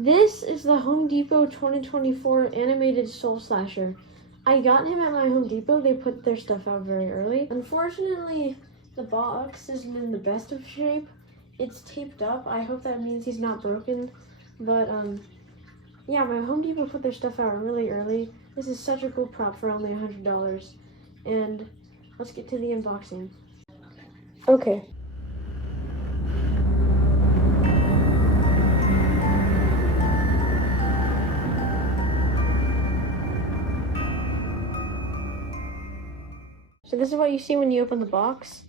This is the Home Depot 2024 animated soul slasher. I got him at my Home Depot. They put their stuff out very early. Unfortunately, the box isn't in the best of shape. It's taped up. I hope that means he's not broken. But yeah, my Home Depot put their stuff out really early. This is such a cool prop for only $100. And let's get to the unboxing. Okay. So this is what you see when you open the box.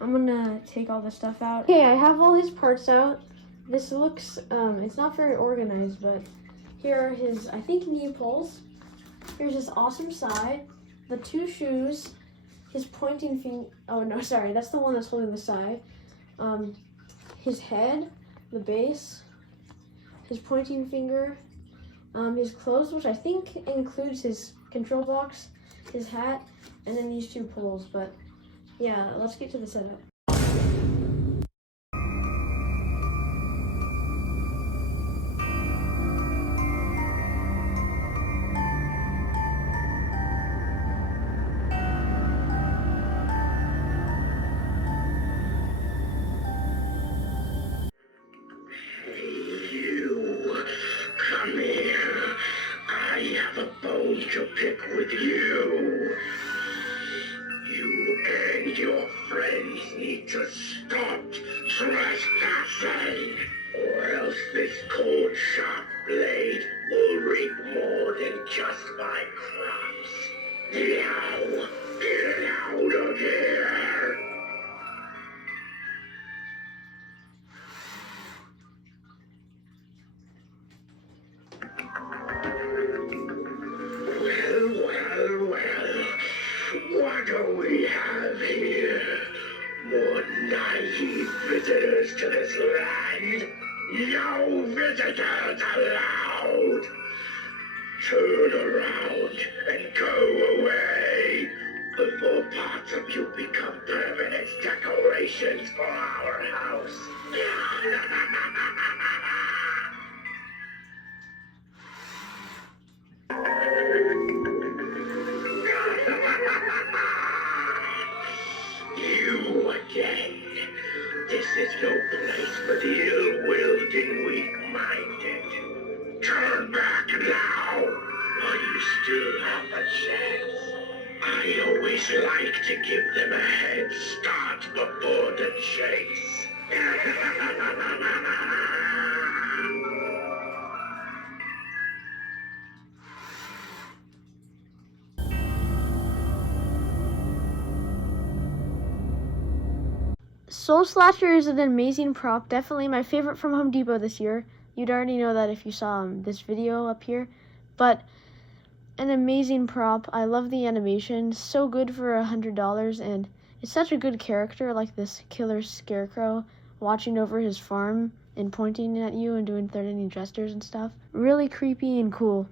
I'm gonna take all the stuff out. Okay, I have all his parts out. This looks, it's not very organized, but here are his, I think, knee poles. Here's his awesome side, the two shoes, his pointing finger, oh no, sorry, that's the one that's holding the side. His head, the base, his pointing finger, his clothes, which I think includes his control box, his hat, and then these two poles. But yeah, let's get to the setup. You, come here. I have a bone to pick with you. You and your friends need to stop trespassing, or else this cold, sharp blade will reap more than just my crops. Now, get out of here! Well, what do we have here? More naive visitors to this land? No visitors allowed! Turn around and go away before parts of you become permanent decorations for our house. You again. This is no place for the ill-willed and weak-minded. Turn back now, while you still have a chance. I always like to give them a head start before the chase. Soul Slasher is an amazing prop, definitely my favorite from Home Depot this year. You'd already know that if you saw this video up here, but an amazing prop. I love the animation, so good for $100, and it's such a good character, like this killer scarecrow watching over his farm and pointing at you and doing threatening gestures and stuff. Really creepy and cool.